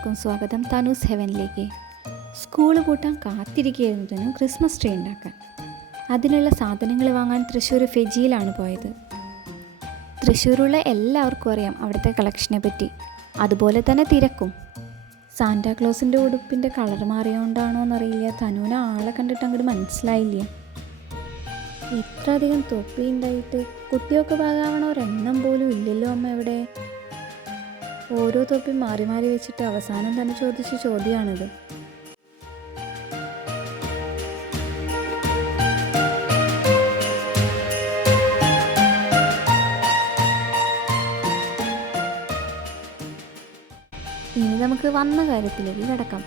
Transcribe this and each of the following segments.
എല്ലാവർക്കും സ്വാഗതം. തനൂസ് ഹെവനിലേക്ക് സ്കൂൾ കൂട്ടാൻ കാത്തിരിക്കുകയായിരുന്നു തനു ക്രിസ്മസ് ട്രീ ഉണ്ടാക്കാൻ. അതിനുള്ള സാധനങ്ങൾ വാങ്ങാൻ തൃശ്ശൂർ ഫെജിയിലാണ് പോയത്. തൃശ്ശൂരുള്ള എല്ലാവർക്കും അറിയാം അവിടുത്തെ കളക്ഷനെ പറ്റി. അതുപോലെ തന്നെ തിരക്കും. സാന്റാക്ലോസിന്റെ ഉടുപ്പിന്റെ കളർ മാറിയോണ്ടാണോ എന്നറിയില്ല. തനുവിനെ ആളെ കണ്ടിട്ട് അങ്ങോട്ട് മനസ്സിലായില്ല. ഇത്ര അധികം തൊപ്പി ഉണ്ടായിട്ട് കുട്ടിയൊക്കെ ഭാഗമാവണ ഒരെണ്ണം പോലും ഇല്ലല്ലോ അമ്മ എവിടെ ഓരോ തൊപ്പി മാറി മാറി വെച്ചിട്ട് അവസാനം തന്നെ ചോദിച്ച ചോദ്യമാണിത് ഇനി നമുക്ക് വന്ന കാര്യത്തിലേക്ക് കിടക്കാം.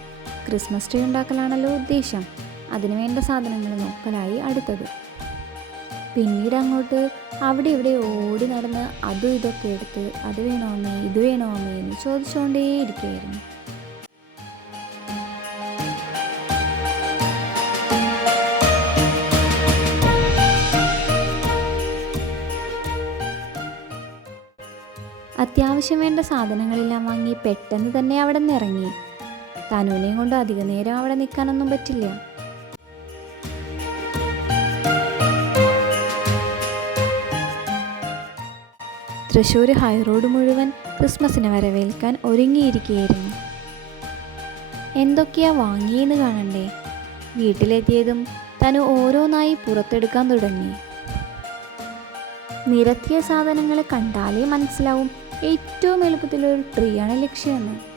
ക്രിസ്മസ് ട്രീ ഉണ്ടാക്കലാണല്ലോ ഉദ്ദേശം. അതിനുവേണ്ട സാധനങ്ങൾ നോക്കലായി അടുത്തത്. പിന്നീട് അങ്ങോട്ട് അവിടെ ഇവിടെ ഓടി നടന്ന് അതും ഇതൊക്കെ എടുത്ത് അത് വേണോ അമ്മേ ഇത് വേണോ അമ്മേ എന്ന് ചോദിച്ചുകൊണ്ടേയിരിക്കുകയായിരുന്നു അത്യാവശ്യം വേണ്ട സാധനങ്ങളെല്ലാം വാങ്ങി പെട്ടെന്ന് തന്നെ അവിടെ നിന്ന് ഇറങ്ങി. തനുവിനെയും കൊണ്ട് അധിക നേരം അവിടെ നിൽക്കാനൊന്നും പറ്റില്ല. തൃശ്ശൂർ ഹൈറോഡ് മുഴുവൻ ക്രിസ്മസിനെ വരവേൽക്കാൻ ഒരുങ്ങിയിരിക്കുകയായിരുന്നു. എന്തൊക്കെയാ വാങ്ങിയെന്ന് കാണണ്ടേ? വീട്ടിലെത്തിയതും തനു ഓരോന്നായി പുറത്തെടുക്കാൻ തുടങ്ങി. നിരത്തിയ സാധനങ്ങൾ കണ്ടാലേ മനസ്സിലാവും ഏറ്റവും എളുപ്പത്തിലൊരു ട്രീയാണ് ലക്ഷ്യമെന്ന്.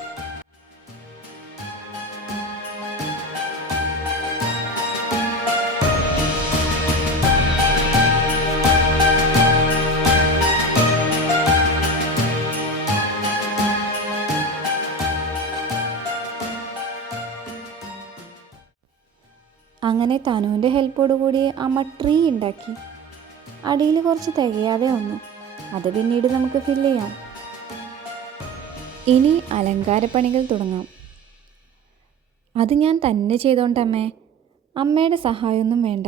അങ്ങനെ തനുവിന്റെ ഹെൽപ്പോടുകൂടി അമ്മ ട്രീ ഉണ്ടാക്കി. അടിയിൽ കുറച്ച് തികയാതെ വന്നു. അത് പിന്നീട് നമുക്ക് ഫില്ല് ചെയ്യാം. ഇനി അലങ്കാരപ്പണികൾ തുടങ്ങാം. അത് ഞാൻ തന്നെ ചെയ്തോണ്ടമ്മേ അമ്മയുടെ സഹായമൊന്നും വേണ്ട.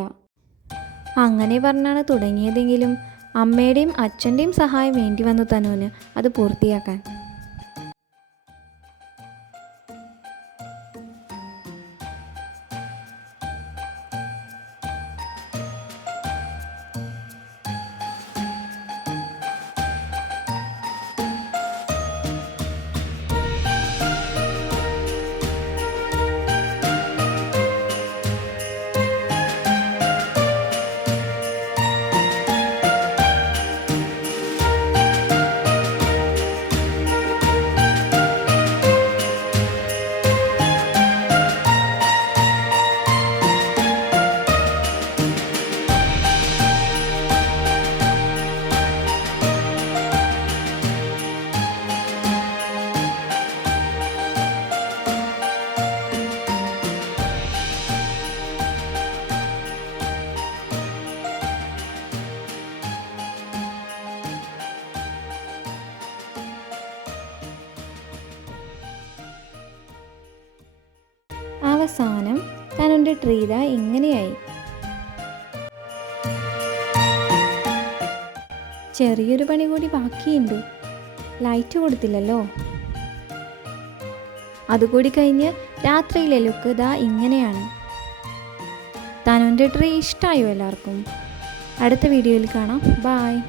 അങ്ങനെ പറഞ്ഞാണ് തുടങ്ങിയതെങ്കിലും അമ്മയുടെയും അച്ഛന്റെയും സഹായം വേണ്ടി വന്നു തനുവിന് അത് പൂർത്തിയാക്കാൻ. അവസാനം തനുന്റെ ട്രീത ഇങ്ങനെയായി. ചെറിയൊരു പണി കൂടി ബാക്കിയുണ്ട്. ലൈറ്റ് കൊടുത്തില്ലല്ലോ. അതുകൂടി കഴിഞ്ഞ് രാത്രിയിലെ ലുക്ക് ഇതാ ഇങ്ങനെയാണ്. തനുന്റെ ട്രീ ഇഷ്ടമായോ എല്ലാവർക്കും? അടുത്ത വീഡിയോയിൽ കാണാം. ബായ്